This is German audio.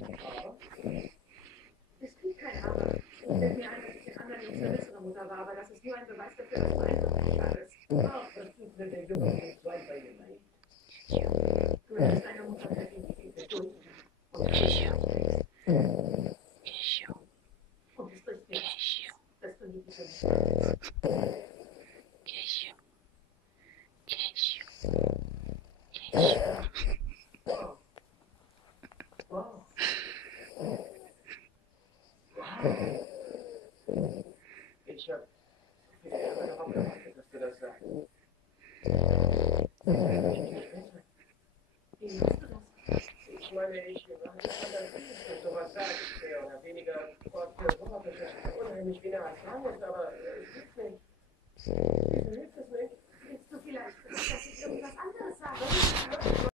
Aber, Es gibt kein Aber. Es fällt mir ein, dass ich den anderen nicht eine bessere Mutter war, aber das ist nur ein Beweis dafür, dass du einfach nicht alles. ach, das tut mir der Junge mit zwei Beinen leid. Du hättest deiner Mutter verdient, die viel Geduld und und es bricht mir das Herz, dass du nie diese Mutter Wow. Wow. Wow. Ich habe viel lange darauf gewartet, dass du das sagst. Wie machst du das? Ich meine, ich hatte Fantasie, dass du sowas sagst, mehr oder weniger Wort für Wort, das ist unheimlich wie eine Art Chaos, aber es hilft nicht. Wieso hilft es nicht? Willst du vielleicht, dass ich irgendwas anderes sage?